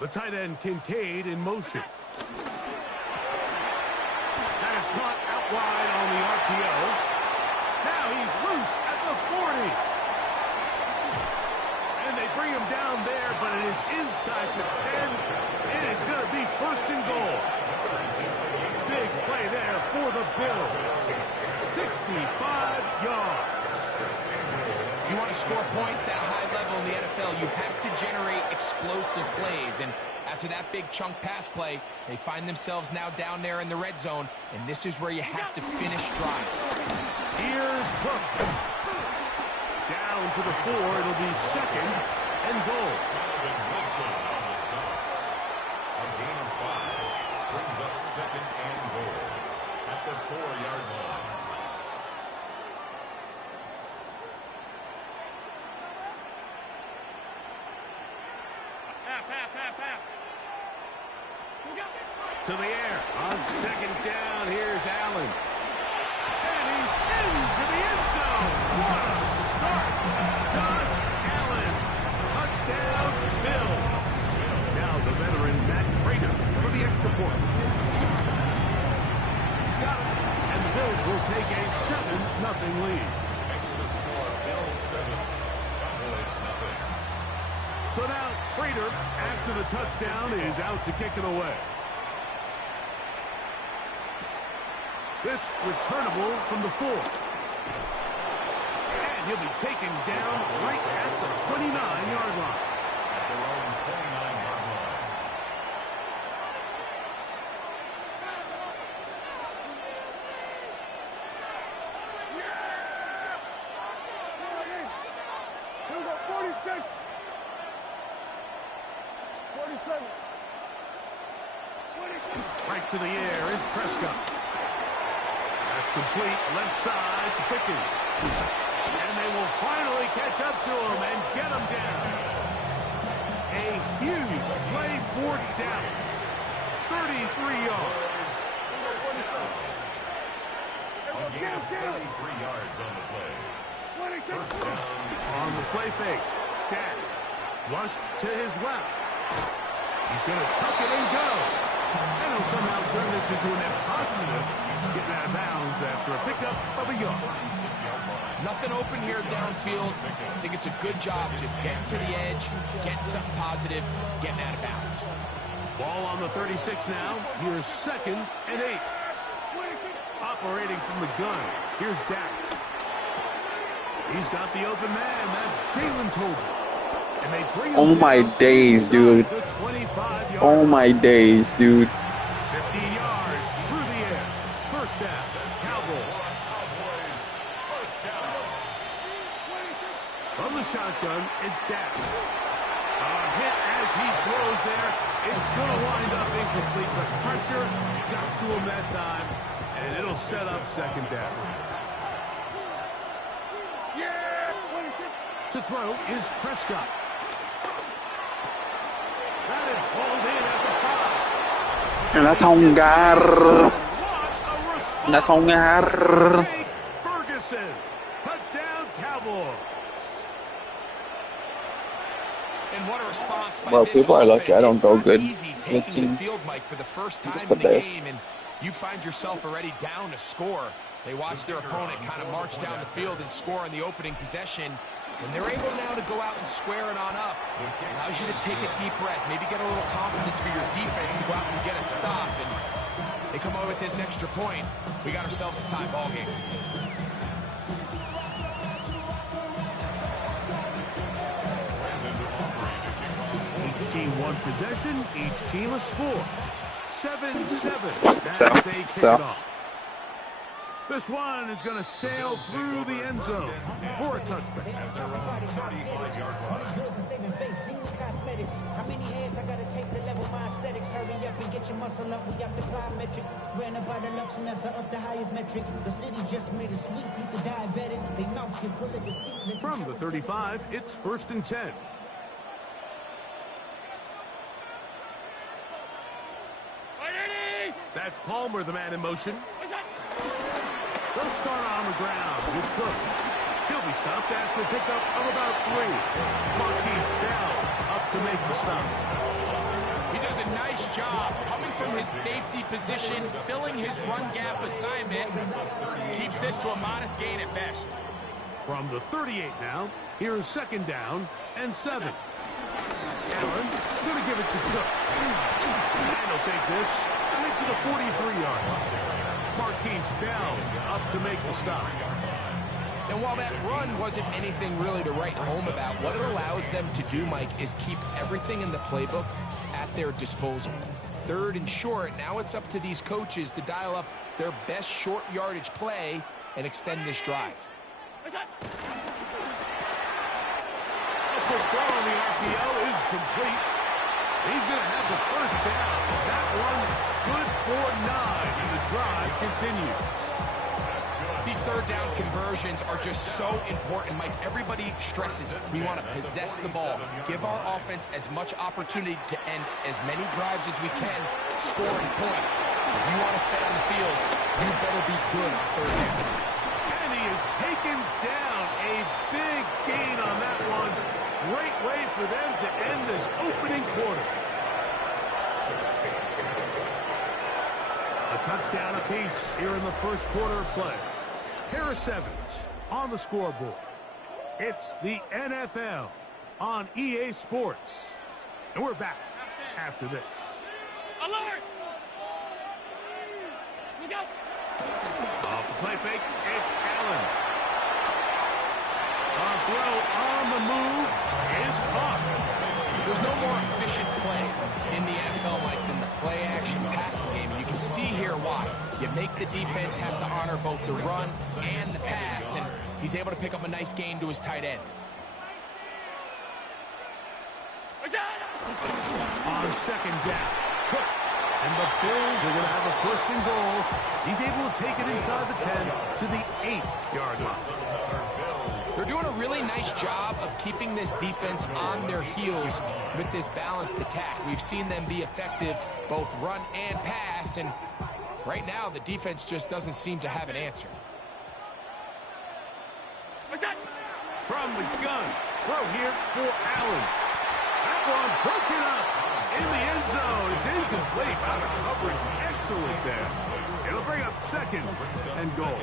The tight end Kincaid in motion. That is caught out wide on the RPO. Now he's loose at the 40. And they bring him down there, but it is inside the 10. It is going to be first and goal. Big play there for the Bills. 65 yards. If you want to score points at a high level in the NFL, you have to generate explosive plays. And after that big chunk pass play, they find themselves now down there in the red zone, and this is where you have to finish drives. Here's Cook. Down to the 4. It'll be second and goal. A gain of 5 brings up second and goal at the 4-yard line. To the air. On second down, here's Allen. And he's into the end zone. What a start. Josh Allen. Touchdown, Bills. Now the veteran Matt Prater for the extra point. He's got it. And the Bills will take a 7-0 lead. Makes the score Bills 7, Cowboys 0. So now Prater, after the touchdown, is out to kick it away. This returnable from the 4. And he'll be taken down right at the 29-yard line. At their own 29-yard line. Here we go, 46. 47. Right to the air is Prescott. That's complete, left side to Pickens. And they will finally catch up to him and get him down. A huge play for Dallas. 33 yards. A gain of 33 yards on the play. First down. On the play fake. Dak flushed to his left. He's going to tuck it and go. And he'll somehow turn this into an positive. Getting out of bounds after a pickup of a yard. Nothing open here downfield. I think it's a good job just getting to the edge, getting something positive, getting out of bounds. Ball on the 36 now. Here's second and 8. Operating from the gun. Here's Dak. He's got the open man. That's Jalen Tolbert. And they bring him Oh my days, dude. Oh my days, dude. 50 yards through the air. First down. Cowboys. First down. From the shotgun, it's Dak. A hit as he throws there. It's going to wind up incomplete. The pressure got to him that time, and it'll set up second down. To throw is Prescott. That is hauled in at the 5. Ferguson. Touchdown, Cowboys. And what a response by Well, this people are lucky I don't offense. go It's good not easy with taking the teams. field, Mike, for the first time Just in the the best. game, and you find yourself already down to score. They watch their opponent kind of march down the field and score in the opening possession. And they're able now to go out and square it on up. Allows you to take a deep breath, maybe get a little confidence for your defense to go out and get a stop. And they come away with this extra point. We got ourselves a tie ball game. Each team one possession, each team a score. 7-7 as So- they kick so. it off. This one is going to sail through the end zone for a touchback. At their own 35-yard line. Saving face, senior cosmetics. How many hands I gotta take to level my aesthetics? Hurry up and get your muscle up. We up the plyometric. Ran about the lux and that's up the highest metric. The city just made a sweep. Beat the diabetic. They mouth get full of deceit. From the 35, it's first and 10. That's Palmer, the man in motion. They'll start on the ground with Cook. He'll be stopped after a pickup of about 3. Marquise Bell up to make the stop. job coming from his safety position, filling his run gap assignment. Keeps this to a modest gain at best. From the 38 now, here's 2nd down and 7. Allen going to give it to Cook. And he'll take this into the 43-yard line. Marquise Bell up to make the stop. And while that run wasn't anything really to write home about, what it allows them to do, Mike, is keep everything in the playbook at their disposal. 3rd and short, now it's up to these coaches to dial up their best short yardage play and extend this drive. The throw on the RPO is complete. He's going to have the 1st down. That one good for 9, and the drive continues. These 3rd down conversions are just so important, Mike. Everybody stresses we want to possess the ball, give our offense as much opportunity to end as many drives as we can, scoring points. If you want to stay on the field, you better be good on 3rd down. And he is taken down. A big gain on that one. Great way for them to end this opening quarter. A touchdown apiece here in the 1st quarter of play. Harris Evans on the scoreboard. It's the NFL on EA Sports. And we're back after this. Alert! Look out! Off the play fake, it's Allen. A throw on the move is caught. There's no more efficient play in the NFL, Mike, than the play-action passing game. You can see here why. You make the defense have to honor both the run and the pass, and he's able to pick up a nice gain to his tight end. On 2nd down, Cook. And the Bills are going to have a 1st and goal. He's able to take it inside the 10 to the 8-yard line. They're doing a really nice job of keeping this defense on their heels with this balanced attack. We've seen them be effective both run and pass, and right now the defense just doesn't seem to have an answer. From the gun, throw here for Allen. That one broken up in the end zone. It's incomplete out of coverage. Excellent there. It'll bring up 2nd and goal.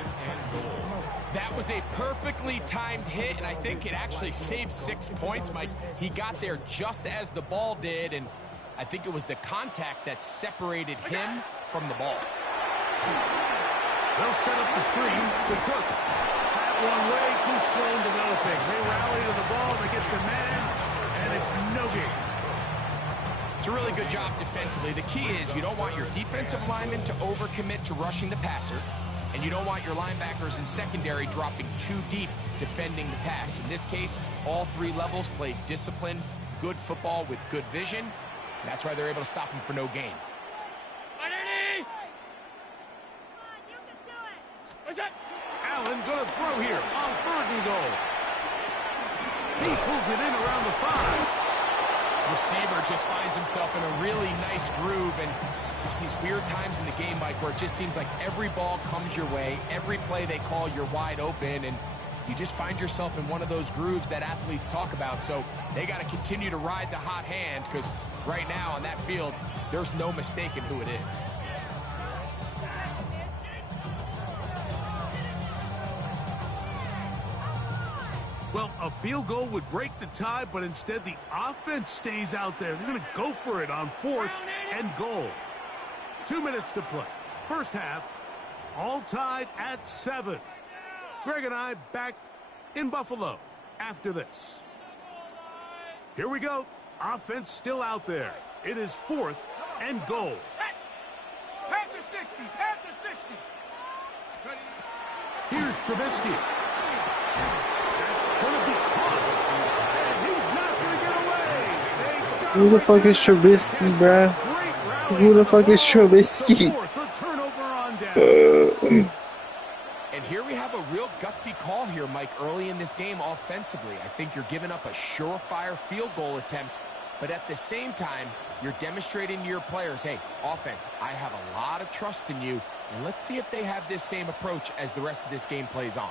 That was a perfectly timed hit, and I think it actually saved 6 points, Mike. He got there just as the ball did, and I think it was the contact that separated him from the ball. They'll set up the screen to Cook. That one way too slow developing. They rally to the ball, they get the man, and it's no gain. It's a really good job defensively. The key is you don't want your defensive linemen to overcommit to rushing the passer, and you don't want your linebackers in secondary dropping too deep defending the pass. In this case, all 3 levels played disciplined, good football with good vision. That's why they're able to stop him for no gain. Allen going to throw here on 3rd and goal. He pulls it in around the 5. Receiver just finds himself in a really nice groove, and there's these weird times in the game, Mike, where it just seems like every ball comes your way, every play they call, you're wide open, and you just find yourself in one of those grooves that athletes talk about. So they got to continue to ride the hot hand, because right now on that field, there's no mistaking who it is. Well, a field goal would break the tie, but instead the offense stays out there. They're going to go for it on 4th and goal. 2 minutes to play. 1st half, all tied at 7. Greg and I back in Buffalo after this. Here we go. Offense still out there. It is 4th and goal. Panther 60, Panther 60. Here's Trubisky. Gonna be caught. And he's not gonna get away. Who the fuck is Trubisky, bruh? Who the fuck is Trubisky? And here we have a real gutsy call here, Mike, early in this game offensively. I think you're giving up a surefire field goal attempt, but at the same time, you're demonstrating to your players, hey, offense, I have a lot of trust in you, and let's see if they have this same approach as the rest of this game plays on.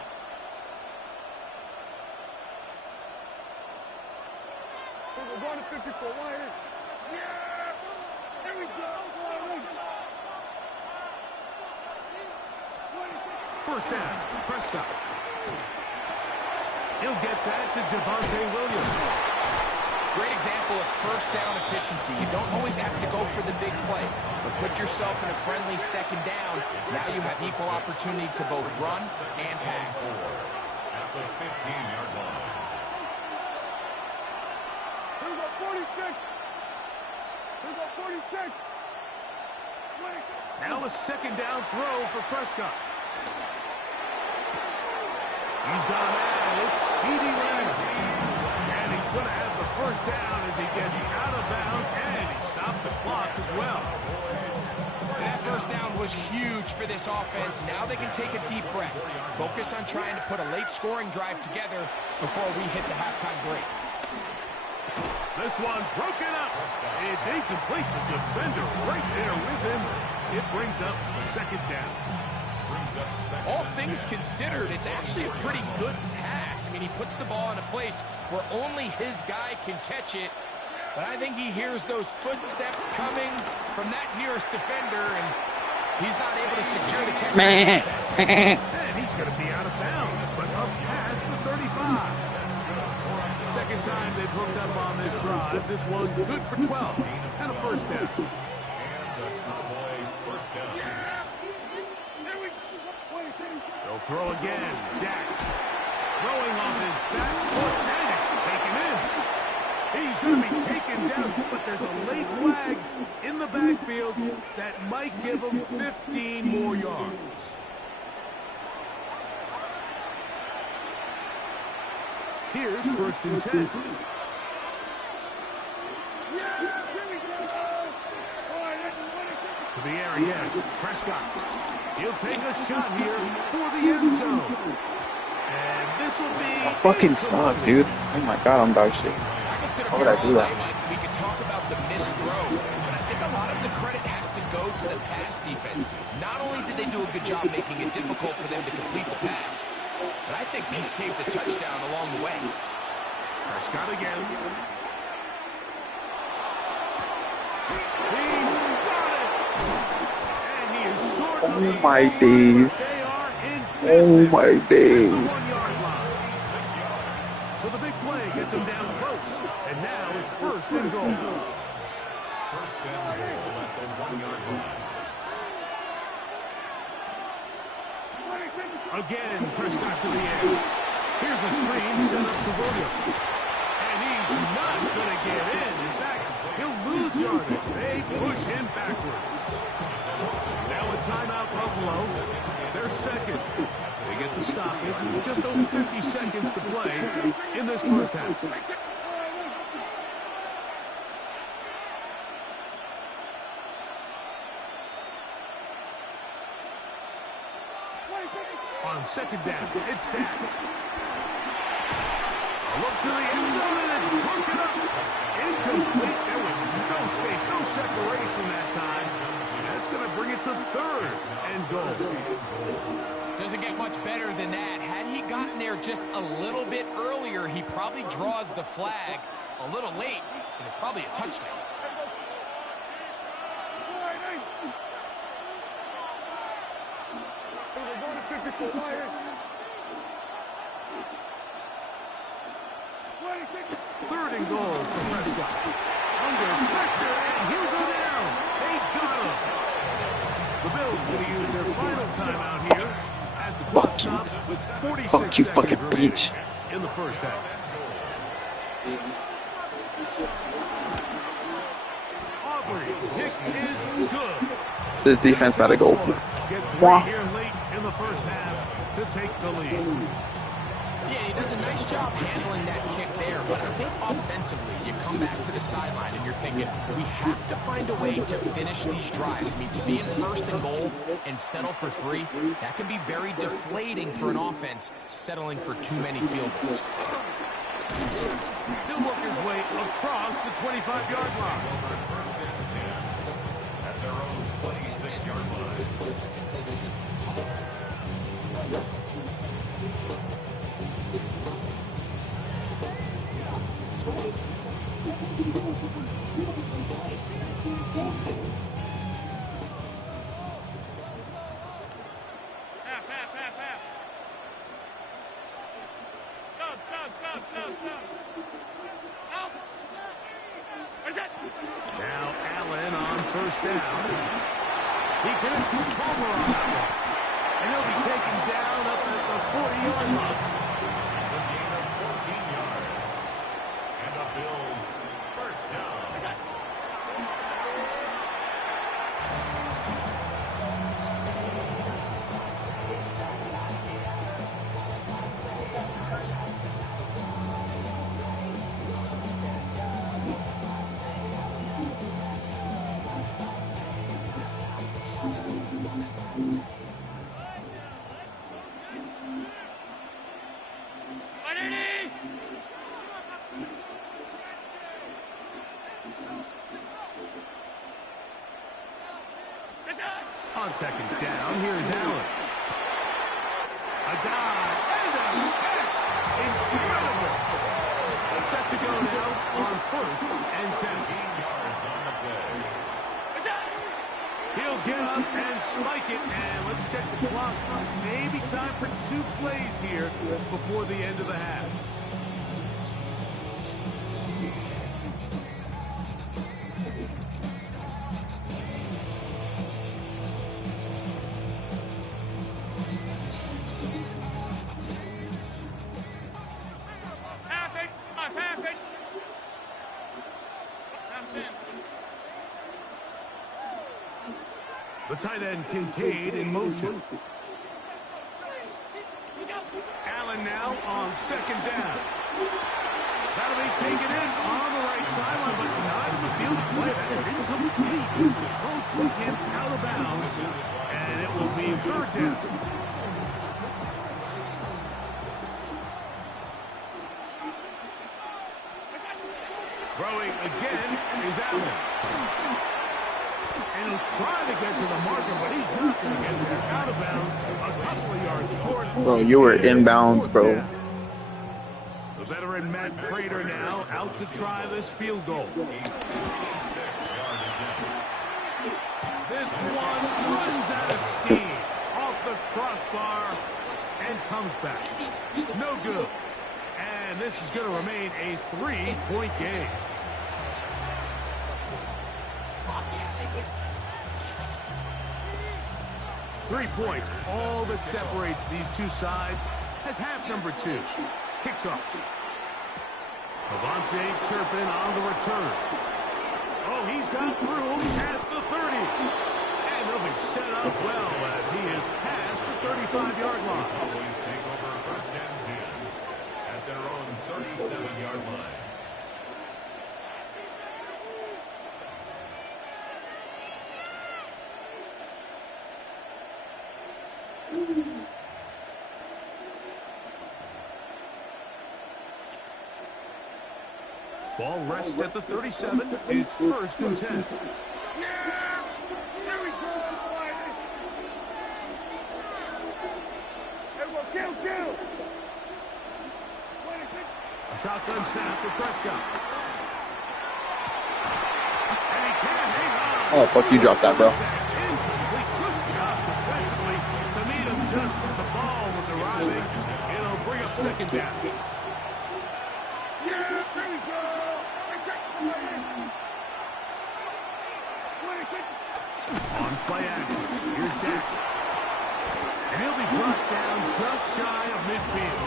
We're going to 54. Yeah! First down, Prescott. He'll get that to Javonte Williams. Great example of first down efficiency. You don't always have to go for the big play, but put yourself in a friendly second down. Now you have equal opportunity to both run and pass. At the 15-yard line. Here's a 46. Here's a 46. Now a second down throw for Prescott. He's got a man. It's C.D. Lamb. And he's going to have the first down as he gets out of bounds, and he stopped the clock as well. That first down was huge for this offense. Now they can take a deep breath. Focus on trying to put a late scoring drive together before we hit the halftime break. This one broken up. It's incomplete. The defender right there with him. It brings up second down. All things considered, it's actually a pretty good pass. I mean, he puts the ball in a place where only his guy can catch it. But I think he hears those footsteps coming from that nearest defender, and he's not able to secure the catch. And he's going to be out of bounds, but up past the 35. Second time they've hooked up on this drive. This one good for 12 and a first down. They'll throw again. Dak throwing on his back foot, and it's taken in. He's going to be taken down, but there's a late flag in the backfield that might give him 15 more yards. Here's first and 10. To the air again. Prescott. He'll take a shot here for the end zone. And this will be... I fucking suck, dude. Oh my god, I'm dog shit. How would I do that? We could talk about the missed throw, but I think a lot of the credit has to go to the pass defense. Not only did they do a good job making it difficult for them to complete the pass, but I think they saved the touchdown along the way. Prescott again. Oh my days. Oh my days. So the big play gets him down close. And now it's first and goal. First and goal at the 1-yard line. Again, Prescott to the air. Here's a screen set up to Williams. And he's not going to get in. In fact, he'll lose yardage. They push him backwards. Now a timeout, Buffalo. They're second. They get the stoppage with just over 50 seconds to play in this first half. On second down, it's Dak. A look to the end zone, and it's broken up. Incomplete. There was no space, no separation that time. That's going to bring it to third and goal. Doesn't get much better than that. Had he gotten there just a little bit earlier, he probably draws the flag a little late, and it's probably a touchdown. Third and goal for Prescott. Under pressure, and he'll go down. They got him. The Bills going to use their final timeout here as the clock stops with 46 Fuck you, seconds fucking remaining bitch. in the first half. Auburn's kick is good. This defense better go. Get three here late in the first half to take the lead. Yeah, he does a nice job handling that kick there, but I think offensively, you come back to the sideline and you're thinking, we have to find a way to finish these drives. I mean, to be in first and goal and settle for 3, that can be very deflating for an offense settling for too many field goals. He'll work his way across the 25-yard line. First and 10 at their own 26-yard line. Now Allen on first down. He connects with Palmer on that one. And he'll be taken down up at the 40-yard line. It's a gain of 14 yards. And the Bills first down. On second down, here's Allen. A dive and a catch. Incredible. Set to go now on first and 10. 15 yards on the play. He'll get up and spike it, and let's check the clock. Maybe time for 2 plays here before the end of the half. The tight end, Kincaid, in motion. Allen now on second down. That'll be taken in on the right sideline, but not in the field of play. That is incomplete. Throw to him out of bounds, and it will be third down. Throwing again is Allen. And he'll try to get to the marker, but he's not going to get there. Out of bounds, a couple of yards short. Bro, you were inbounds, bro. The veteran Matt Prater now out to try this field goal. This one runs out of steam. Off the crossbar and comes back. No good. And this is going to remain a 3-point game. 3 points, all that separates these two sides, as half number 2 kicks off. Avante Turpin on the return. Oh, he's got room past the 30. And they'll be set up well as he is past the 35-yard line. Cowboys take over first and 10 at their own 37-yard line. Ball rests at the 37. It's first and 10. Yeah! Here we go, boys! Everyone count. A shotgun snap for Prescott. And he can't hang on. Oh, fuck, you dropped that, bro. Incomplete. Good job defensively to meet him just as the ball was arriving. It'll bring up second down. Yeah, here we go! On play action, here's Dak. And he'll be brought down just shy of midfield.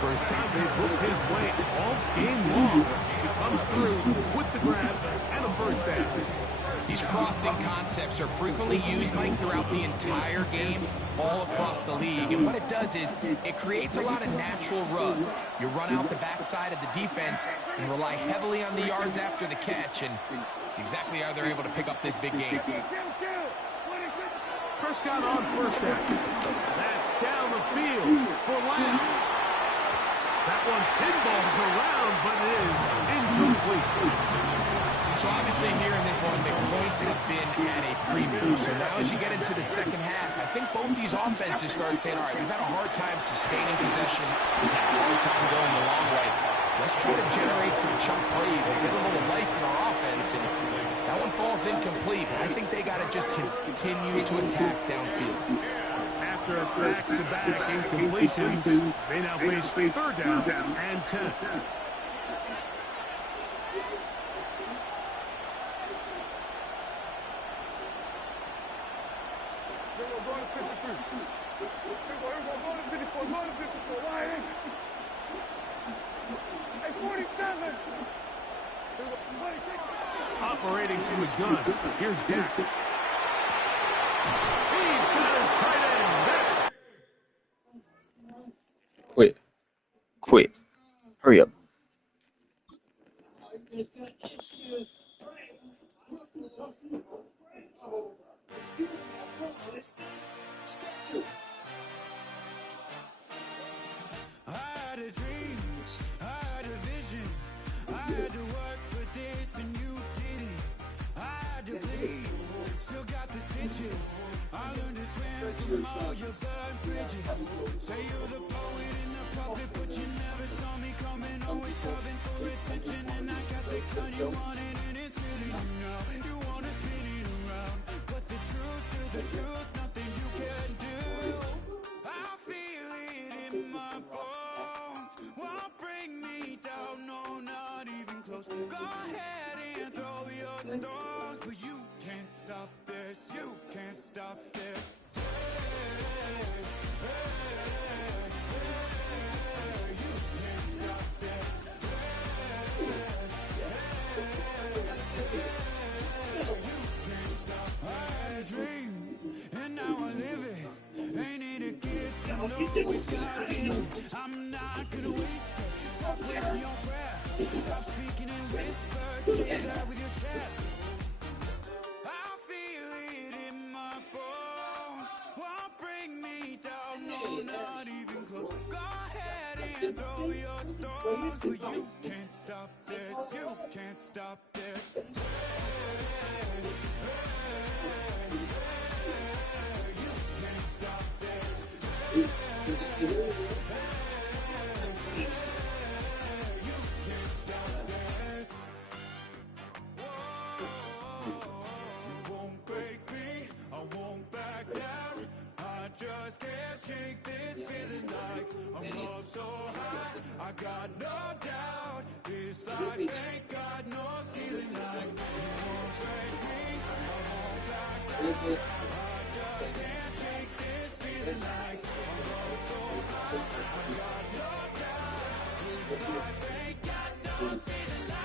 First time they've looked his way all game long. He comes through with the grab and a first down. These crossing concepts are frequently used, Mike, throughout the entire game, all across the league. And what it does is it creates a lot of natural rubs. You run out the backside of the defense and rely heavily on the yards after the catch, and it's exactly how they're able to pick up this big game. Prescott on first down. That's down the field for Lamb. That one pinballs around, but it is incomplete. So obviously here in this one, the points have been at a premium. So now as you get into the second half, I think both these offenses start saying, all right, we've had a hard time sustaining possession. We've had a hard time going the long way. Let's just trying to generate some chunk plays and get a little life in our offense, and that one falls incomplete. But I think they got to just continue to attack downfield. After back-to-back incompletions, they now face 3rd down and 10. Operating from the gun, here's Dak. He's got his tight end back. Quit. Hurry up. I had a dream, I had a vision, I had to work for this and you didn't. I had to bleed, still got the stitches. I learned to swim from all your burned bridges. Say you're the poet and the prophet, but you never saw me coming. Always starving for attention, and I got the kind you wanted, and it's killing you now. You wanna spin it around, but the truth's still the truth, nothing you can do. I feel it in my bones, won't bring me down, no, not even close. Go ahead and throw your stones, but you can't stop this, you can't stop this. Hey, hey, hey, you can't stop this. Hey, you can't stop. I had a dream, and now I live it. Ain't it a gift to know it's God-given? I'm not gonna waste it. Stop wasting your breath. Stop speaking in whispers. Say that with your chest. I feel it in my bones. Won't bring me down, no, not even close. Go ahead and throw your stones, but you can't stop this. You can't stop this. Hey, hey, hey, you can't stop this. You can't stop this. Whoa, you won't break me, I won't back down. I just can't shake this feeling like I'm up so high. I got no doubt, this life ain't got no ceiling like. You won't break me, I won't back down. I just can't shake this feeling like I'm up so high. I got no doubt, this life ain't got no ceiling like.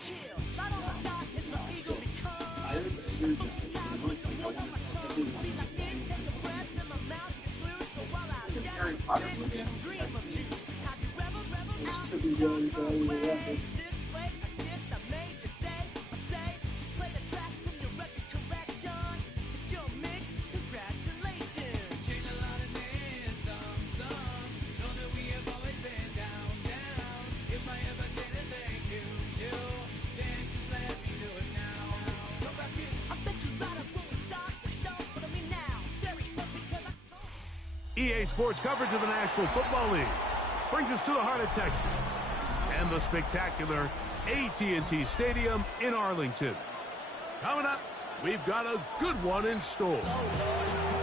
Chill, right on the side is my ego because time with some wood on my tongue. Be like this, take a breath in my mouth, get loose. So while I get dream of juice. Have you ever out and done my way? This way, like this, I made the day. I say, play the track from your record collection. It's your mix, congratulations. Changed a lot of names, some. Know that we have always been down. If I ever did a thank you, then just let me do it now. Go back in. I bet you right up when we start the show. Follow me now. Very close because I told you. EA Sports coverage of the National Football League brings us to the heart of Texas and the spectacular AT&T Stadium in Arlington. Coming up, we've got a good one in store.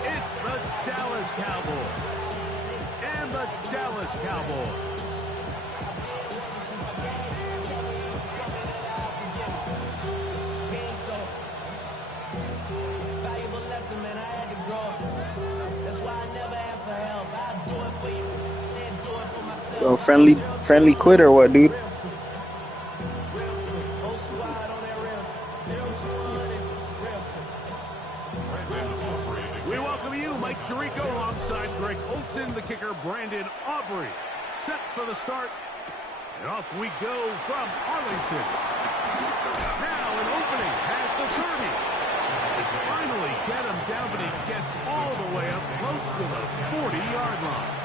It's the Dallas Cowboys and the Dallas Cowboys. Valuable lesson, man. I had to grow up. That's why I never ask for help. I'll do it for you and do it for myself. Yo, friendly quit or what, dude? Whole squad on that rim. Still 200. Real quick. we go alongside Greg Olson, the kicker, Brandon Aubrey. Set for the start. And off we go from Arlington. Now an opening past the 30. They finally get him down, but he gets all the way up close to the 40-yard line.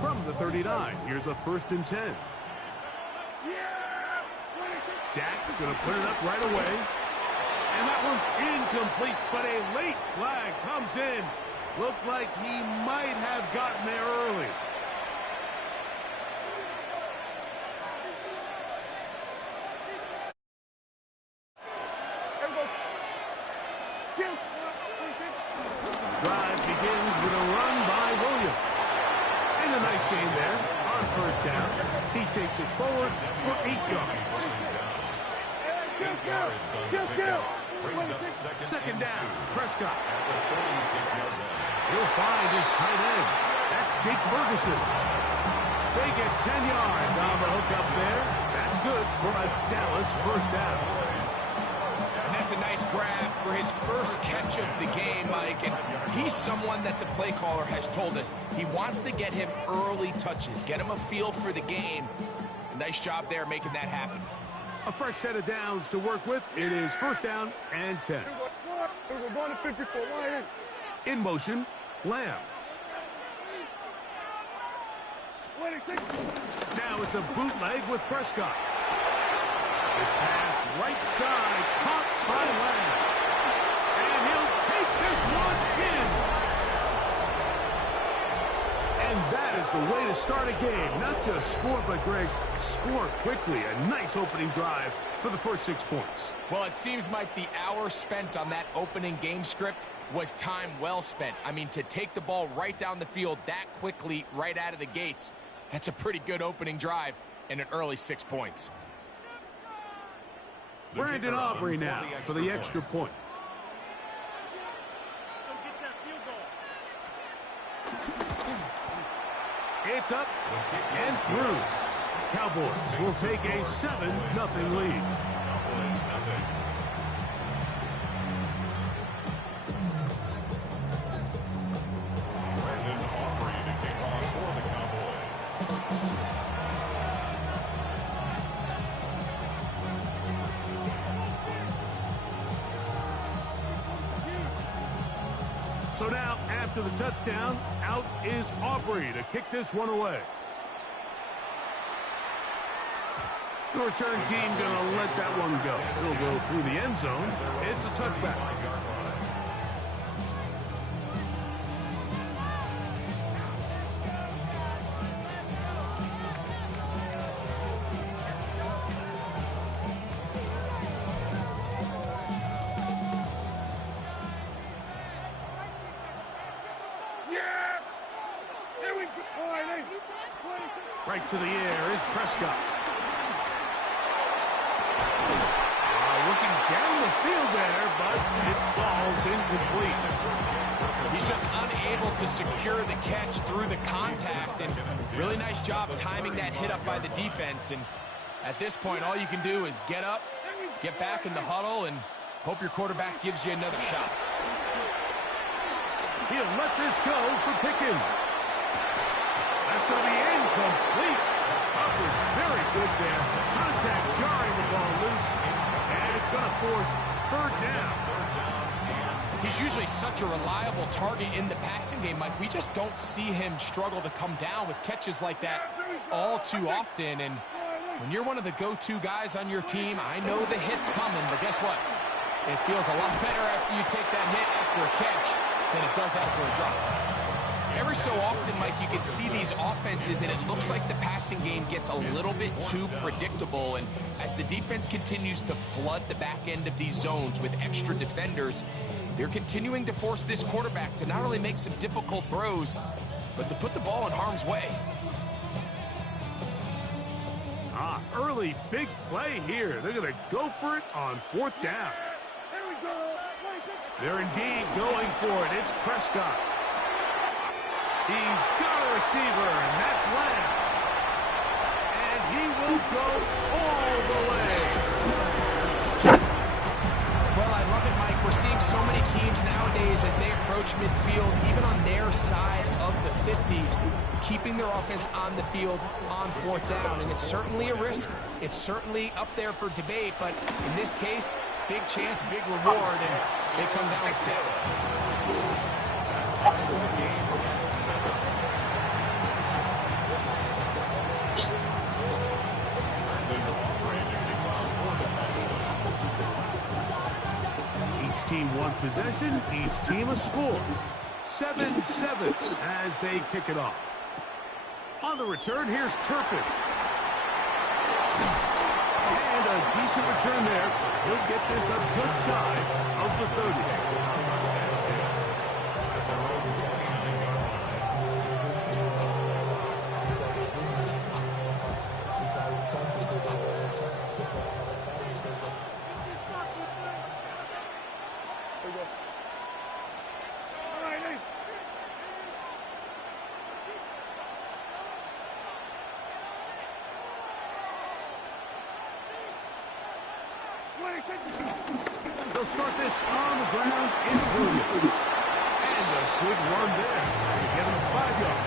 From the 39, here's a 1st and 10. Dak's going to put it up right away. And that one's incomplete, but a late flag comes in. Looked like he might have gotten there early. Drive begins with a run by Williams. And a nice game there on 1st down. He takes it forward for 8 yards. Second down, Prescott. He'll find his tight end. That's Jake Ferguson. They get 10 yards on the hook up there. That's good for a Dallas 1st down. And that's a nice grab for his first catch of the game, Mike. And he's someone that the play caller has told us he wants to get him early touches, get him a feel for the game. A nice job there making that happen. A fresh set of downs to work with. It is 1st down and 10. In motion, Lamb. Now it's a bootleg with Prescott. This pass right side, caught by Lamb. And he'll take this one in. And that is the way to start a game. Not just score, but, Greg, score quickly. A nice opening drive for the first 6 points. Well, it seems like the hour spent on that opening game script was time well spent. I mean, to take the ball right down the field that quickly right out of the gates, that's a pretty good opening drive and an early 6 points. Brandon Aubrey now for the extra point. It's up and through. Cowboys will take a 7-0 lead. Brandon Aubrey to kick off for the Cowboys. So now, after the touchdown, out is Aubrey to kick this one away. The return team going to let that one go. It'll go through the end zone. It's a touchback. Right to the air is Prescott. Looking down the the field there, but it falls incomplete. He's just unable to secure the catch through the contact, and really nice job timing that hit up by the defense. And at this point, all you can do is get up, get back in the huddle, and hope your quarterback gives you another shot. He'll let this go for Pickens. That's going to be incomplete. Covered very good there. Contact jarring the ball loose, and it's going to force third down. He's usually such a reliable target in the passing game, Mike. We just don't see him struggle to come down with catches like that all too often. And when you're one of the go-to guys on your team, I know the hit's coming, but guess what? It feels a lot better after you take that hit after a catch than it does after a drop. Every so often, Mike, you can see these offenses, and it looks like the passing game gets a little bit too predictable. And as the defense continues to flood the back end of these zones with extra defenders, they're continuing to force this quarterback to not only make some difficult throws, but to put the ball in harm's way. Early big play here. They're going to go for it on fourth down. They're indeed going for it. It's Prescott. He's got a receiver, and that's Lamb. And he will go all the way. Well, I love it, Mike. We're seeing so many teams nowadays as they approach midfield, even on their side of the 50, keeping their offense on the field on fourth down. And it's certainly a risk. It's certainly up there for debate, but in this case, big chance, big reward, and they come down at 6. Each team one possession, each team a score. 7-7 as they kick it off. On the return, here's Turpin. And a decent return there. He'll get this up just shy of the 30. They'll start this on the ground. It's Williams. And a good run there to get him 5 yards.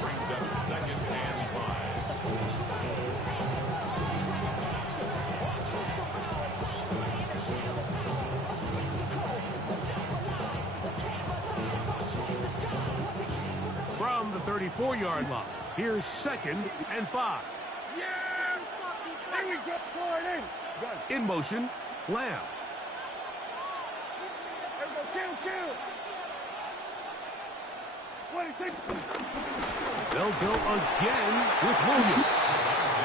Brings up second and 5. From the 34-yard line, here's 2nd and 5. In motion, Lamb. They'll go again with Williams.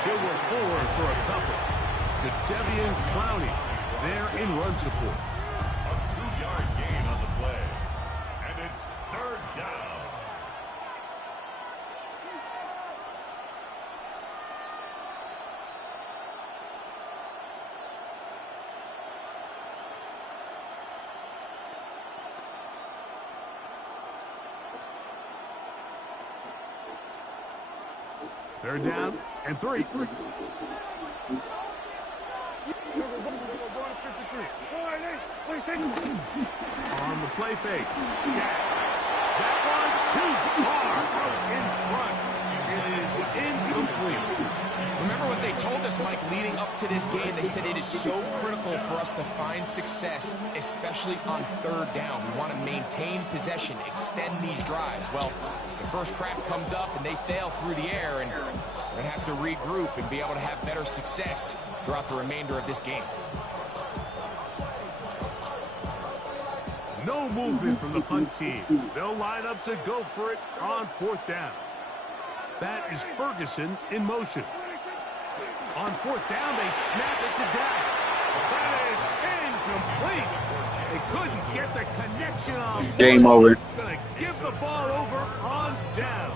He'll work forward for a couple. To Devian Clowney there in run support. A 2-yard gain on the play. And it's third down. Third down and 3. On the play fake. That one too far in front. It is incomplete. Remember what they told us, Mike, leading up to this game. They said it is so critical for us to find success, especially on third down. We want to maintain possession, extend these drives. Well, the first crack comes up and they fail through the air, and we're going to have to regroup and be able to have better success throughout the remainder of this game. No movement from the punt team. They'll line up to go for it on fourth down. That is Ferguson in motion. On fourth down, they snap it to Dak. That is incomplete. They couldn't get the connection on. Game over. Going to give the ball over on down.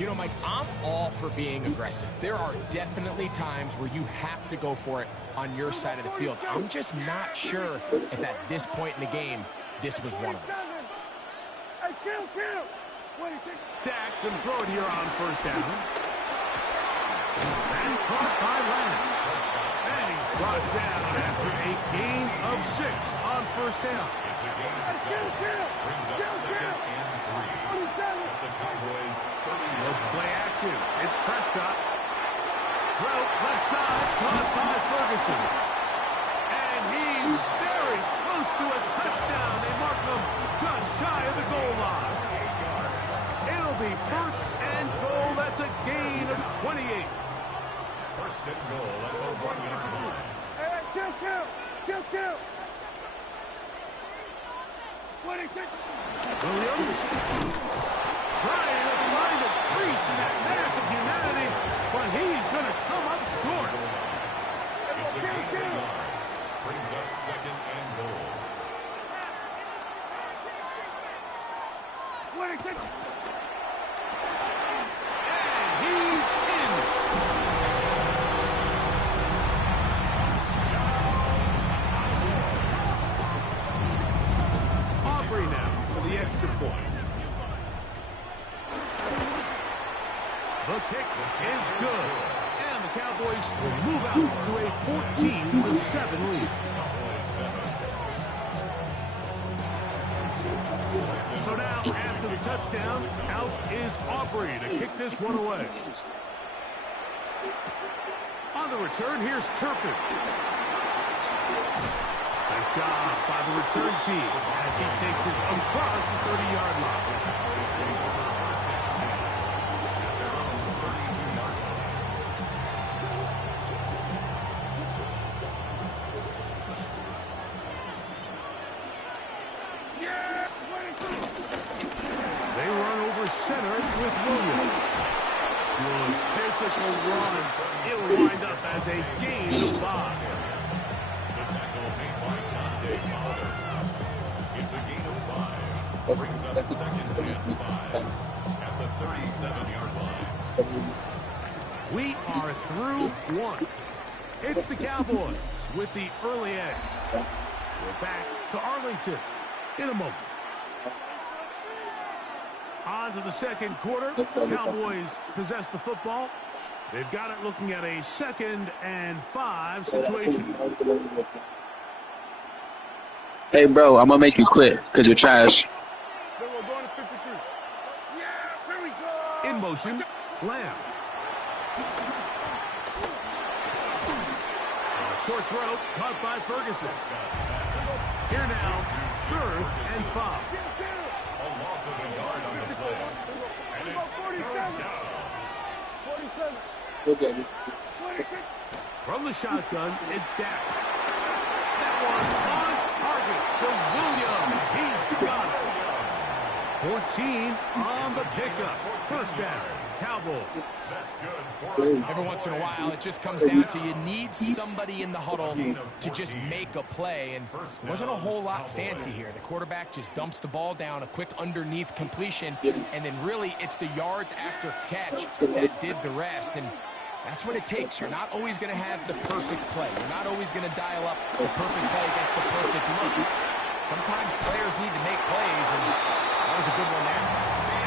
You know, Mike, I'm all for being aggressive. There are definitely times where you have to go for it on your side of the field. I'm just not sure if at this point in the game, this was one of them. Dak can throw it here on first down. That's caught by Lamb. And he's brought down after a gain of 6 on first down. It's a gain of 7. Brings up second and 3. At the Cowboys 30. No play action. It's Prescott. Throw left side, caught by Ferguson. And he's very close to a touchdown. They mark him just shy of the goal line. It'll be first and goal. That's a gain of 28. First and goal at the 1-yard line. Hey, chill. Williams trying to find a crease in that mass of humanity, but he's going to come up short. It's a gain of 9. Brings up second and goal. And he's in. Aubrey now for the extra point. The kick is good. And the Cowboys will move out to a 14-7 lead. So now, after the touchdown, out is Aubrey to kick this one away. On the return, here's Turpin. Nice job by the return team as he takes it across the 30-yard line. They run over center with Williams. Good physical run. It'll wind up as a gain of 5. The tackle made by Dante Fowler. It's a gain of 5. Brings up second and 5 at the 37-yard line. We are through 1. It's the Cowboys with the early edge. We're back to Arlington in a moment. On to the second quarter. Cowboys possess the football. They've got it looking at a 2nd and 5 situation. Hey, bro, I'm gonna make you quit because you're trash. In motion, Lamb. A short throw caught by Ferguson. Here now, 3rd and 5. A loss of a yard on the play. And it's 3rd down. 47. From the shotgun, it's Dak. That one's on target for Williams. He's got it. 14 on the pickup. First down, Cowboys. That's good. Every once in a while, it just comes down to you need somebody in the huddle to just make a play, and it wasn't a whole lot fancy here. The quarterback just dumps the ball down, a quick underneath completion, and then really it's the yards after catch that did the rest, and that's what it takes. You're not always going to have the perfect play. You're not always going to dial up the perfect play against the perfect look. Sometimes players need to make plays, and that was a good one there.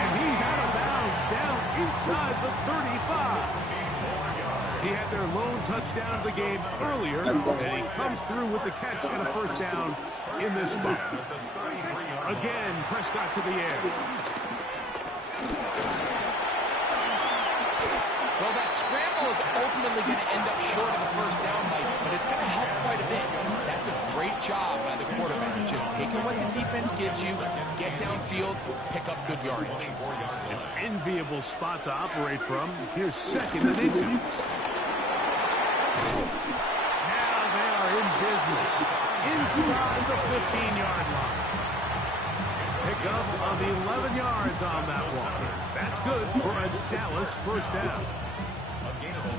And he's out of bounds down inside the 35. He had their lone touchdown of the game earlier, and he comes through with the catch and a first down in this spot. Again, Prescott to the air. Well, that scramble is ultimately going to end up short of the first down, Mike, but it's going to help quite a bit. That's a great job by the quarterback. Just taking what the defense gives you, get downfield, pick up good yardage. An enviable spot to operate from. Here's 2nd and inches. Now they are in business inside the 15-yard line. Pick up of 11 yards on that one. That's good for a Dallas first down.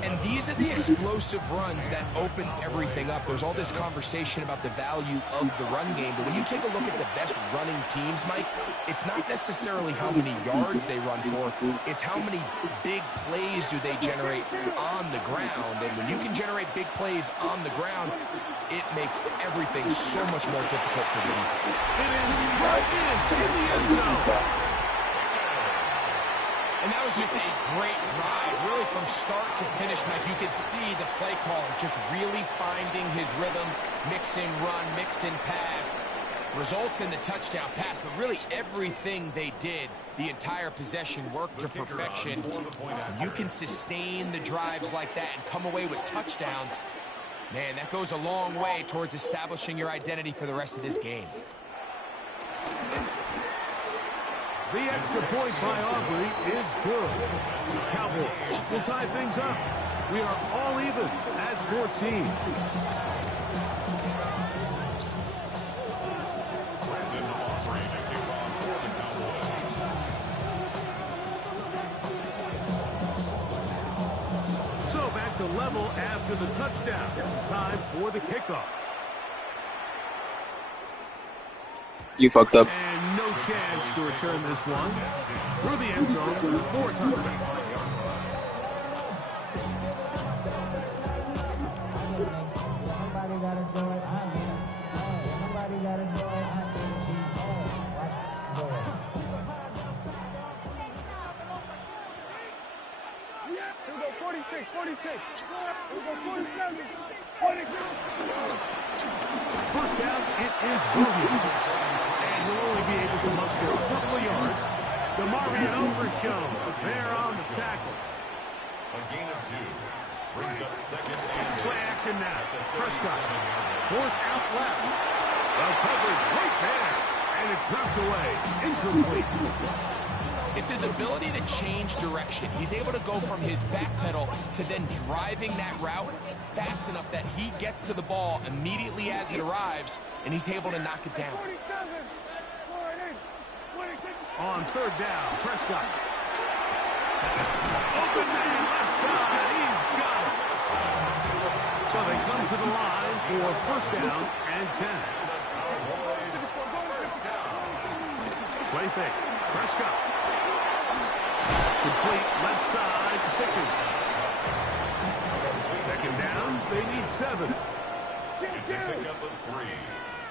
And these are the explosive runs that open everything up. There's all this conversation about the value of the run game, but when you take a look at the best running teams, Mike, it's not necessarily how many yards they run for, it's how many big plays do they generate on the ground. And when you can generate big plays on the ground, it makes everything so much more difficult for the defense. It is right in the end zone. And that was just a great drive, really from start to finish, Mike. You could see the play caller just really finding his rhythm, mixing run, mixing pass, results in the touchdown pass. But really everything they did, the entire possession worked to perfection. When you can sustain the drives like that and come away with touchdowns, man, that goes a long way towards establishing your identity for the rest of this game. The extra point by Aubrey is good. Cowboys will tie things up. We are all even at 14. So back to level after the touchdown. Time for the kickoff. You fucked up. And no chance to return this one. Through the end zone for a touchdown. Somebody gotta do it. Somebody gotta do it. Here we go, 46, 46. Here we go, 47. First down, it is Williams. And he'll only be able to muster a couple of yards. DeMario Overshown there on the tackle. A gain of 2. Brings up second and Play action now. Prescott forced out left. The coverage right there. And it's knocked away. Incomplete. It's his ability to change direction. He's able to go from his back pedal to then driving that route fast enough that he gets to the ball immediately as it arrives, and he's able to knock it down. On third down, Prescott. Open man left side. He's got it. So they come to the line for first down and 10. Play fake. Prescott. Complete left side to Pickens. Second down, they need 7. It's a pickup of 3.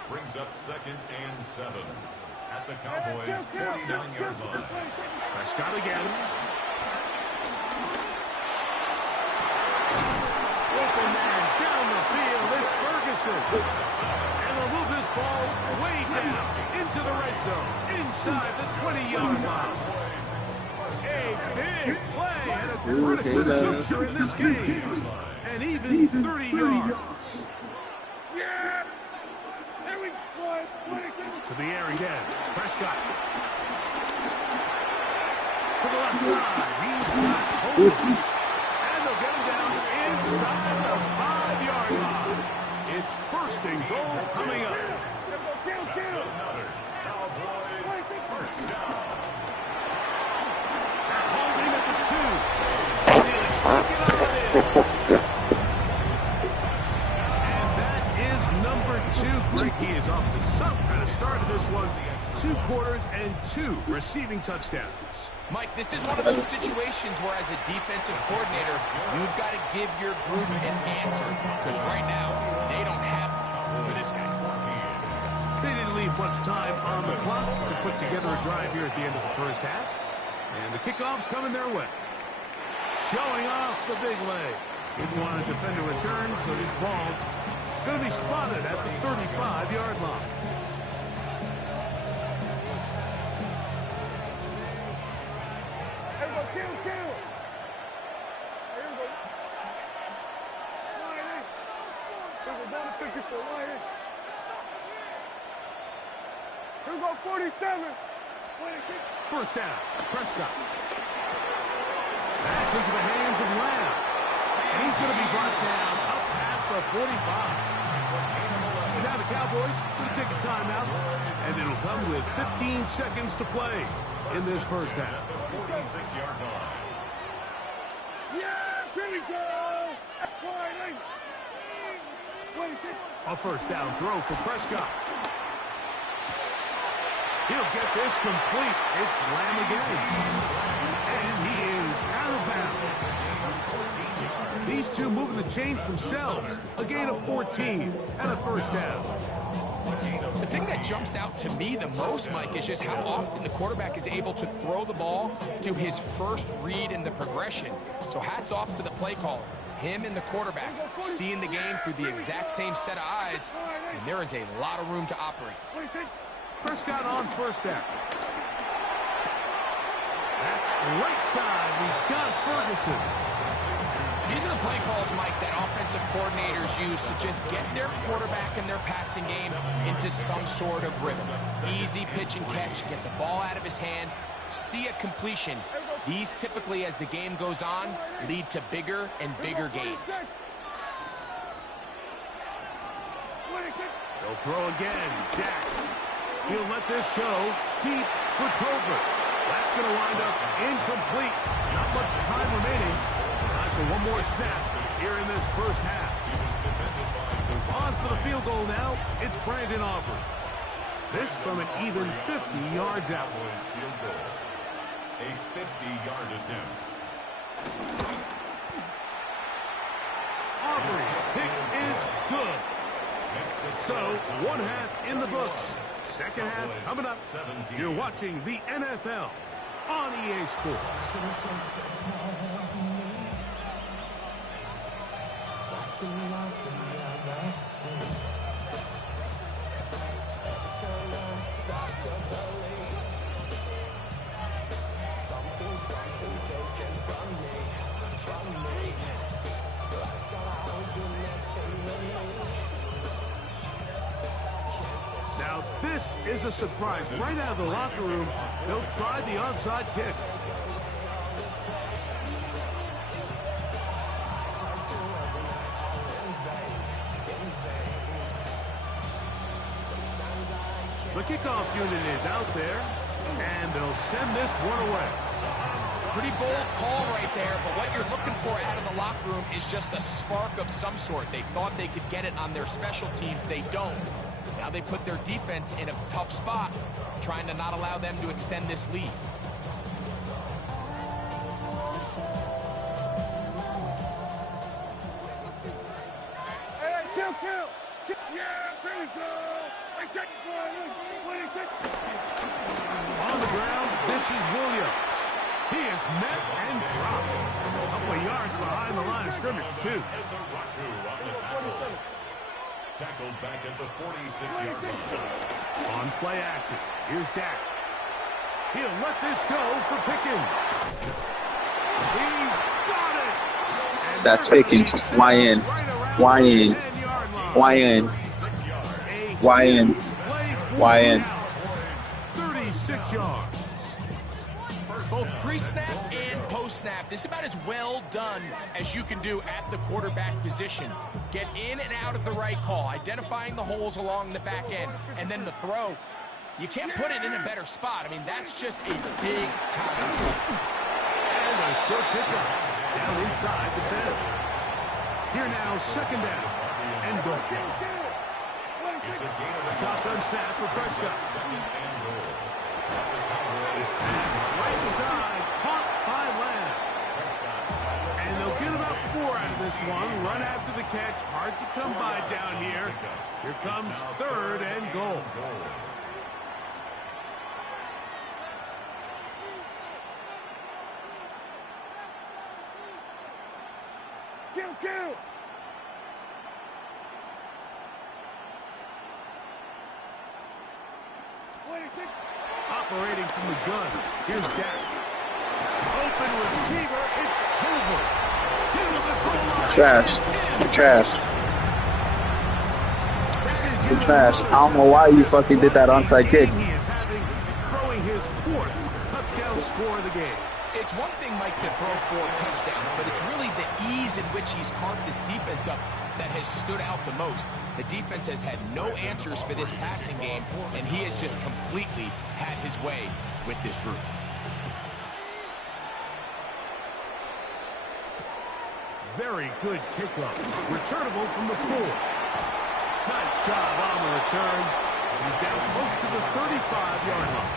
Brings up second and 7. At the Cowboys' 49-yard line. Prescott again. Open man down the field. It's Ferguson. And they'll move this ball way down into the red zone. Inside the 20-yard line. A big play and a critical juncture in this game. And even 30 yards. Yeah! There we go. To the air again. Prescott. To the left side. He's got total. And they'll get him down inside the 5-yard line. It's first and goal coming up. That's another Cowboys first down. Holding at the 2. And that is number 2. Greg, he is off to some kind of start of this one. 2 quarters and 2 receiving touchdowns. Mike, this is one of those situations where as a defensive coordinator, you've got to give your group an answer. Because right now, they don't have it for this guy. They didn't leave much time on the clock to put together a drive here at the end of the first half. And the kickoff's coming their way. Showing off the big leg. Didn't want to defend a return, so this ball going to be spotted at the 35-yard line. Here we go, kill. Here we go. Line in. Here we go, down to 54, line in. Here we go, 47. First down, Prescott. That's into the hands of Lamb. And he's going to be brought down up past the 45. And now the Cowboys going to take a timeout, and it'll come with 15 seconds to play in this first half. 46-yard line. Yeah, A first down throw for Prescott. He'll get this complete. It's Lamb again. And he is out of bounds. These two moving the chains themselves. A gain of 14 and a first down. The thing that jumps out to me the most, Mike, is just how often the quarterback is able to throw the ball to his first read in the progression. So hats off to the play caller. Him and the quarterback seeing the game through the exact same set of eyes, and there is a lot of room to operate. Prescott on first down. That's right side. He's got Ferguson. These are the play calls, Mike, that offensive coordinators use to just get their quarterback and their passing game into some sort of rhythm. Easy pitch and catch, get the ball out of his hand, see a completion. These typically, as the game goes on, lead to bigger and bigger gains. They'll throw again. Jack. He'll let this go deep for Tolbert. That's going to wind up incomplete. Not much time remaining. Time for one more snap here in this first half. On for the field goal now. It's Brandon Aubrey. This from an even 50 yards out. A 50-yard attempt. Aubrey's kick is good. So, one half in the books. Second half coming up. You're watching the NFL on EA Sports. Now, this is a surprise. Right out of the locker room, they'll try the onside kick. The kickoff unit is out there, and they'll send this one away. Pretty bold call right there, but what you're looking for out of the locker room is just a spark of some sort. They thought they could get it on their special teams. They don't. Now they put their defense in a tough spot, trying to not allow them to extend this lead. Hey, kill! Yeah, there you go! On the ground, this is Williams. He is met and dropped. A couple of yards behind the line of scrimmage, too. Tackled back at the 46-yard line. On play action, here's Dak. He'll let this go for Pickens. He's got it. And That's Pickens. YN. YN. YN. YN. YN. 36 yards. Both pre-snap and post-snap, this is about as well done as you can do at the quarterback position. Get in and out of the right call, identifying the holes along the back end, and then the throw. You can't put it in a better spot. I mean, that's just a big time. And a short pickup down inside the 10. Here now, second down. And goal. Shotgun snap for Prescott. This pass right side, caught by Lamb. And they'll get about 4 out of this one. Run after the catch. Hard to come by down here. Here comes third and goal. Kill! Operating from the gun. Here's Dak. Open receiver. It's Tolbert. To the goal line. Trash. I don't know why you fucking did that onside kick. He is throwing his 4th touchdown score of the game. It's one thing, Mike, to throw 4 touchdowns, but it's really the ease in which he's carved this defense up that has stood out the most. The defense has had no answers for this passing game, and he has just completely had his way with this group. very good kickoff. Returnable from the 4. Nice job on the return. He's down close to the 35-yard line.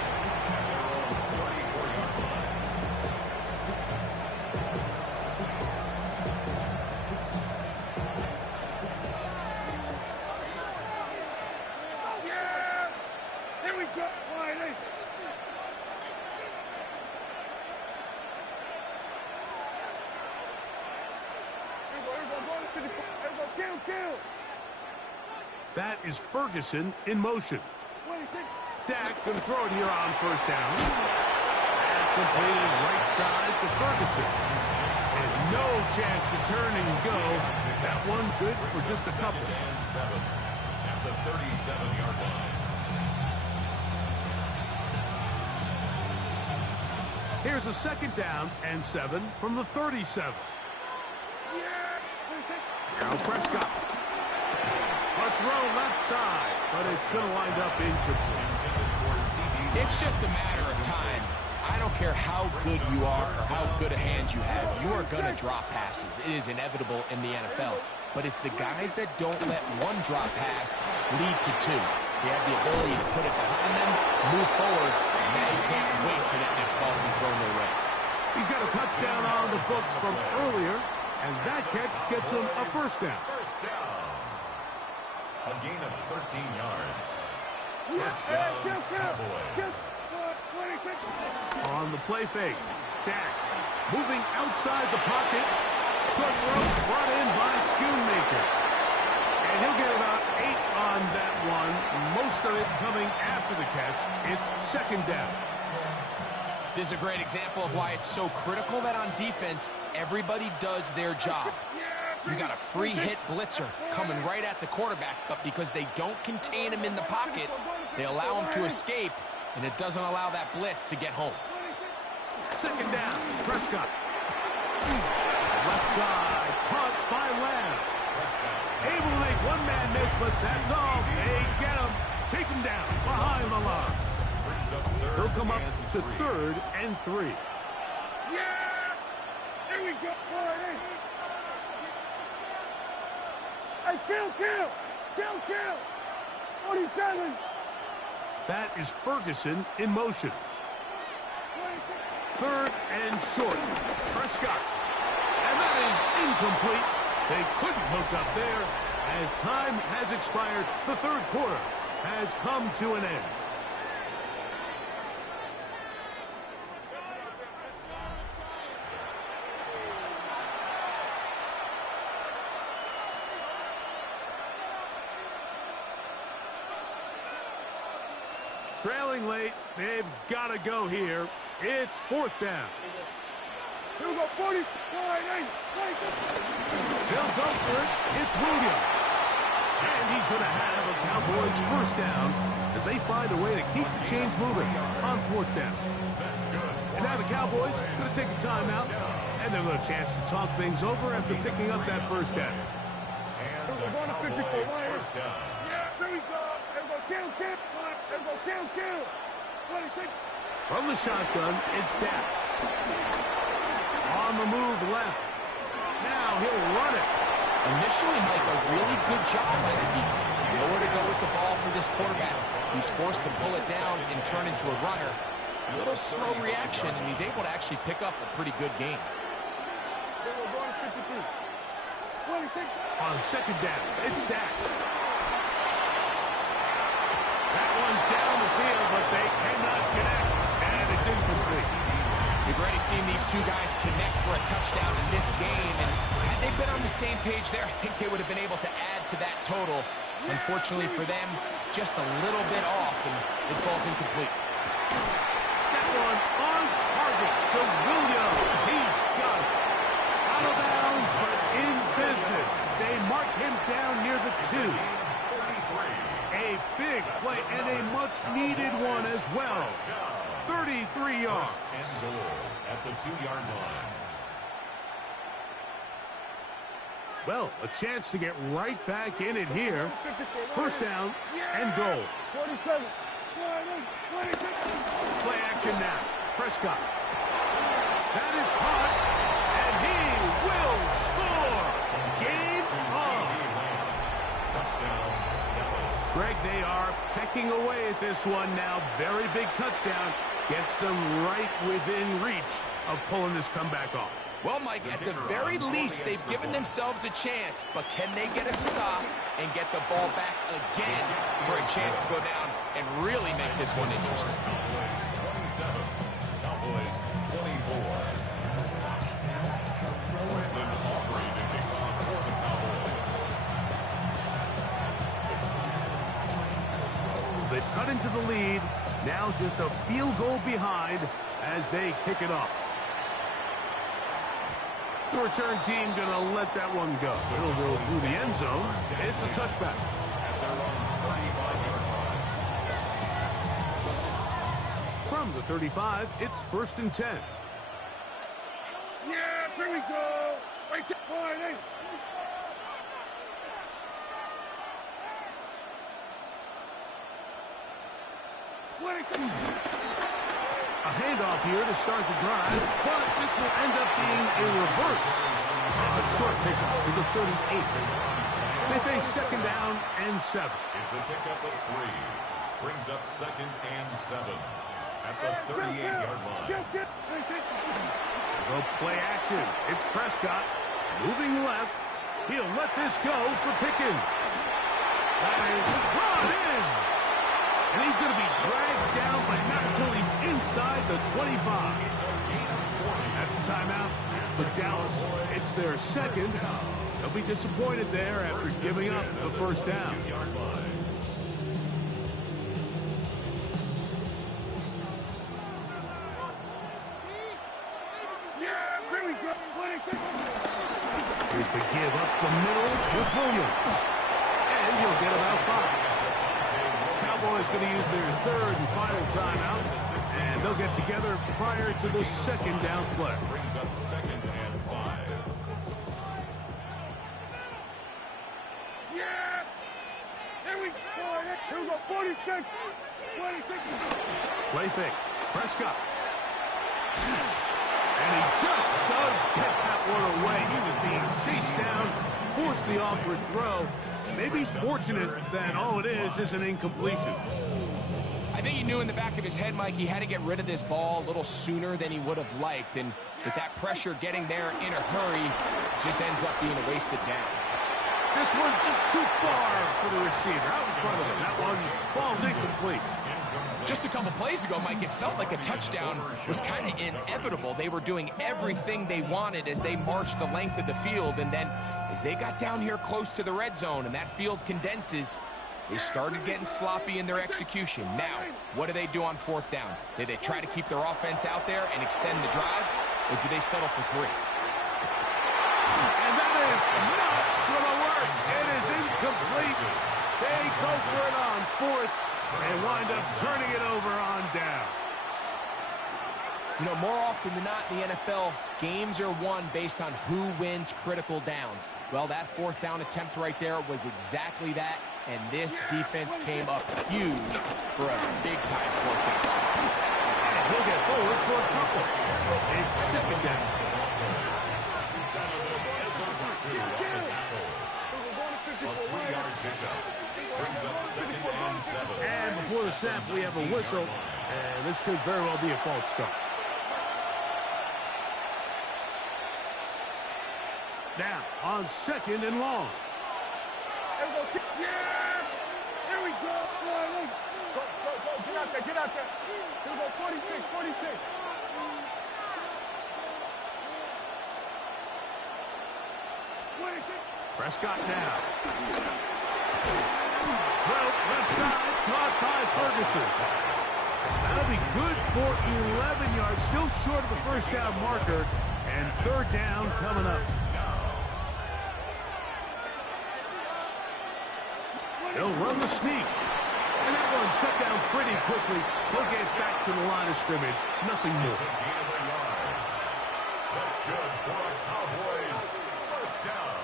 Yeah! Here we go. Line 8. Kill. That is Ferguson in motion. Dak going to throw it here on first down. Pass completed right side to Ferguson. And no chance to turn and go. That one good for just a couple. At the 37-yard line. Here's a second down and 7 from the 37. Now Prescott. A throw left side, but it's going to wind up incomplete. It's just a matter of time. I don't care how good you are or how good a hand you have. You are going to drop passes. It is inevitable in the NFL. But it's the guys that don't let one drop pass lead to 2. They have the ability to put it behind them, move forward, and now you can't wait for that next ball to be thrown their way. He's got a touchdown on the books from earlier, and that catch gets him a first down. First down. A gain of 13 yards. First down, Cowboys. On the play fake, Dak moving outside the pocket. Short throw brought in by Schoonmaker. And he'll get about 8 on that one. Most of it coming after the catch. It's second down. This is a great example of why it's so critical that on defense, everybody does their job. You got a free hit blitzer coming right at the quarterback, but because they don't contain him in the pocket, they allow him to escape, and it doesn't allow that blitz to get home. Second down, Prescott. Left side, caught by Lamb. Able to make one man miss, but that's all. They get him. Take him down behind the line. He'll come up to 3rd and 3. Yeah! Here we go. Hey, kill! 47. That is Ferguson in motion. 3rd and short. Prescott. And that is incomplete. They couldn't hook up there. As time has expired, the 3rd quarter has come to an end. Trailing late, they've got to go here. It's 4th down. Here we go, 40. They'll go for it. It's Williams. And he's going to have a Cowboys first down as they find a way to keep the chains moving on 4th down. And now the Cowboys going to take a timeout and a little chance to talk things over after picking up that first down. And the Cowboys first down. Yeah, there we go. Kill. 26. From the shotgun, it's Dak. On the move left. Now he'll run it. Initially, Mike, a really good job by the defense. Nowhere to go with the ball for this quarterback. He's forced to pull it down and turn into a runner. A little slow reaction, and he's able to actually pick up a pretty good game. On second down, it's Dak. That one down the field, but they cannot connect, and it's incomplete. We've already seen these two guys connect for a touchdown in this game, and had they been on the same page there, I think they would have been able to add to that total. Unfortunately for them, just a little bit off, and it falls incomplete. That one on target to Williams. He's got it. Out of bounds, but in business. They mark him down near the 2. A big play and a much-needed one as well. 33 yards. And goal at the 2-yard line. Well, a chance to get right back in it here. First down and goal. 47. Play action now. Prescott. That is caught, and he will score. Touchdown, Dallas. Greg, they are pecking away at this one now. Very big touchdown. Gets them right within reach of pulling this comeback off. Well, Mike, at the very least, they've given themselves a chance, but can they get a stop and get the ball back again for a chance to go down and really make this one interesting? Cowboys 27, Cowboys 24. Brandon Aubrey to kick off for the Cowboys. So they've cut into the lead. Now just a field goal behind as they kick it off. The return team going to let that one go. It'll go through the end zone. It's a touchback. At their own 35-yard line. From the 35, it's 1st and 10. Yeah, here we go. Right there. Fine, hey. A handoff here to start the drive, but this will end up being a reverse. A short pickup to the 38. They face 2nd down and 7. It's a pickup of 3. Brings up 2nd and 7 at the 38-yard line. The play action. It's Prescott moving left. He'll let this go for Pickens. That is brought in. And he's going to be dragged down, but not until he's inside the 25. That's a timeout for Dallas. It's their 2nd. They'll be disappointed there after giving up the 1st down. Here's the give up the middle with Williams. And he'll get about 5. Cowboys going to use their 3rd and final timeout, and they'll get together prior to the 2nd down play. Brings up 2nd and 5. Yeah! Here we go. Here we go. 46. 26. Play fake. Prescott. And he just does get that one away. He was being chased down, forced the awkward throw. Maybe he's fortunate that all it is an incompletion. I think he knew in the back of his head, Mike, he had to get rid of this ball a little sooner than he would have liked. And with that pressure getting there in a hurry, it just ends up being a wasted down. This one's just too far for the receiver. Out in front of him. That one falls incomplete. Just a couple plays ago, Mike, it felt like a touchdown was kind of inevitable. They were doing everything they wanted as they marched the length of the field. And then as they got down here close to the red zone and that field condenses, they started getting sloppy in their execution. Now, what do they do on 4th down? Do they try to keep their offense out there and extend the drive, or do they settle for 3? And that is not going to work. It is incomplete. They go for it on 4th and wind up turning it over on down. You know, more often than not in the NFL, games are won based on who wins critical downs. Well, that 4th down attempt right there was exactly that, and this defense came up huge for a big-time 4th down stop. And he'll get forward for a couple. It's 2nd down. A 3-yard pickup. Brings up 2nd and 7. And before the snap, we have a whistle, and this could very well be a false start. Now, on 2nd and long. Yeah! Here we go. Go. Get out there. Get out there. Here we go. 46. 46. Prescott now. Well, left side, caught by Ferguson. That'll be good for 11 yards, still short of the 1st down marker, and 3rd down coming up. He'll run the sneak. And that one shut down pretty quickly. He'll get back to the line of scrimmage. Nothing more. That's good for a Cowboys 1st down.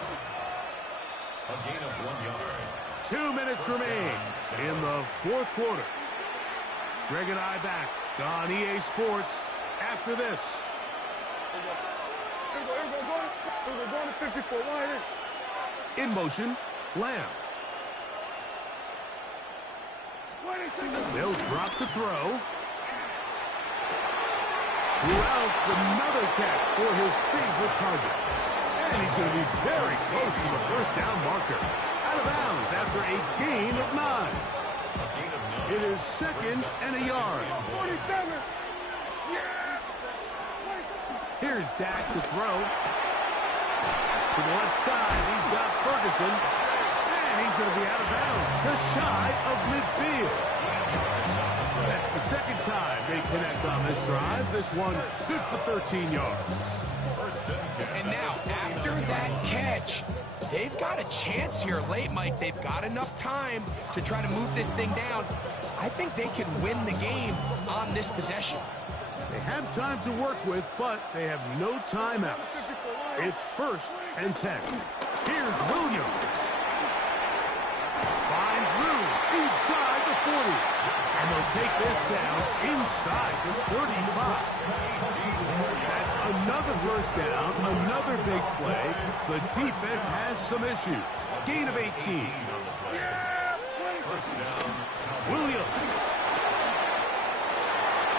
A gain of 1 yard. 2 minutes remain in the 4th quarter. Greg and I back on EA Sports after this. Here we go. Going to 54. Wide in. In motion, Lamb. They'll drop to throw. Routes another catch for his favorite target. And he's going to be very close to the first down marker. Out of bounds after a gain of 9. It is 2nd and a yard. 47. Here's Dak to throw. To the left side, he's got Ferguson. And he's going to be out of bounds, just shy of midfield. That's the second time they connect on this drive. This one good for 13 yards. And now, after that catch, they've got a chance here late, Mike. They've got enough time to try to move this thing down. I think they can win the game on this possession. They have time to work with, but they have no timeouts. It's 1st and 10. Here's Williams. Finds room inside the 40. And they'll take this down inside the 35. That's another first down, another big play. The defense has some issues. Gain of 18. Williams.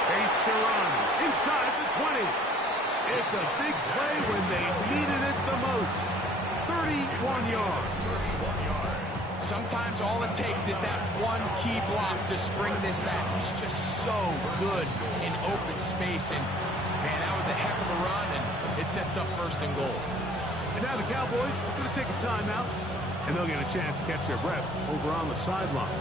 Face to run inside the 20. It's a big play when they needed it the most. 31 yards. Sometimes all it takes is that one key block to spring this back. He's just so good in open space. And, man, that was a heck of a run, and it sets up 1st and goal. And now the Cowboys are going to take a timeout, and they'll get a chance to catch their breath over on the sideline.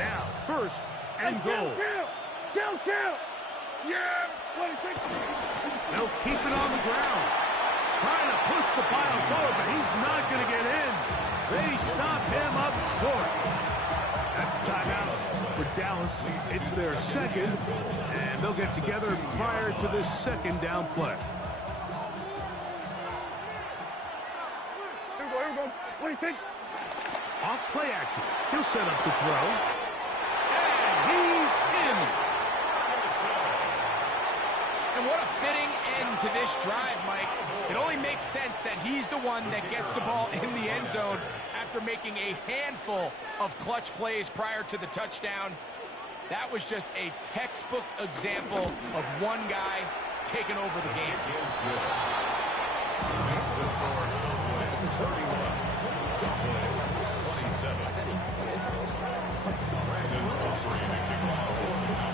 Now, 1st and goal. Kill! Yes! 26. They'll keep it on the ground. Trying to push the pile forward, but he's not going to get in. They stop him up short. That's a timeout for Dallas. It's their 2nd, and they'll get together prior to this 2nd down play. Here we go. 26. Off play action. He'll set up to throw. And he's in. And what a fitting end to this drive, Mike. It only makes sense that he's the one that gets the ball in the end zone after making a handful of clutch plays prior to the touchdown. That was just a textbook example of one guy taking over the game.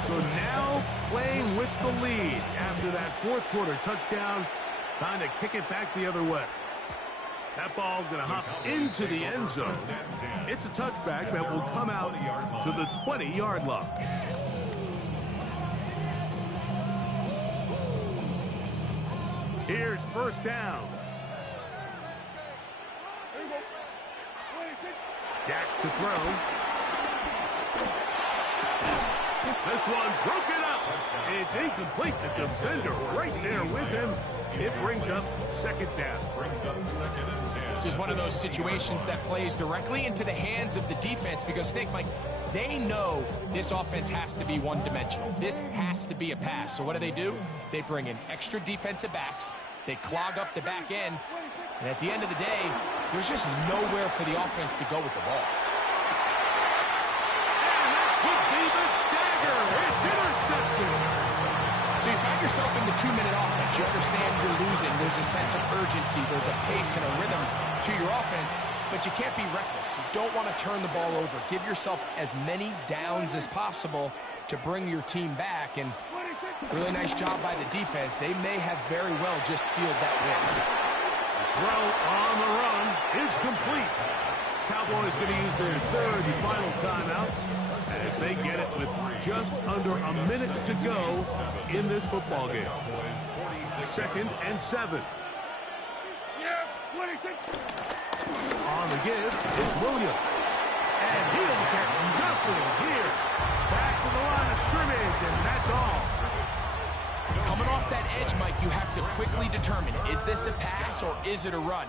So now playing with the lead after that 4th quarter touchdown. Time to kick it back the other way. That ball going to hop into the end zone. It's a touchback that will come out to the 20-yard line. Here's 1st down. Dak to throw. This one broken up. It's incomplete. The defender right there with him. It brings up 2nd down. This is one of those situations that plays directly into the hands of the defense because, think, Mike, they know this offense has to be one-dimensional. This has to be a pass. So what do? They bring in extra defensive backs. They clog up the back end. And at the end of the day, there's just nowhere for the offense to go with the ball. It's intercepted. So you find yourself in the 2-minute offense. You understand you're losing. There's a sense of urgency. There's a pace and a rhythm to your offense, but you can't be reckless. You don't want to turn the ball over. Give yourself as many downs as possible to bring your team back, and really nice job by the defense. They may have very well just sealed that win. Throw on the run is complete. Cowboys going to use their 3rd and final timeout as they get it with just under a minute to go in this football game. 2nd and 7. Yes, 26. On the give, it's Williams. And he'll get nothing here. Back to the line of scrimmage, and that's all. Coming off that edge, Mike, you have to quickly determine, is this a pass or is it a run?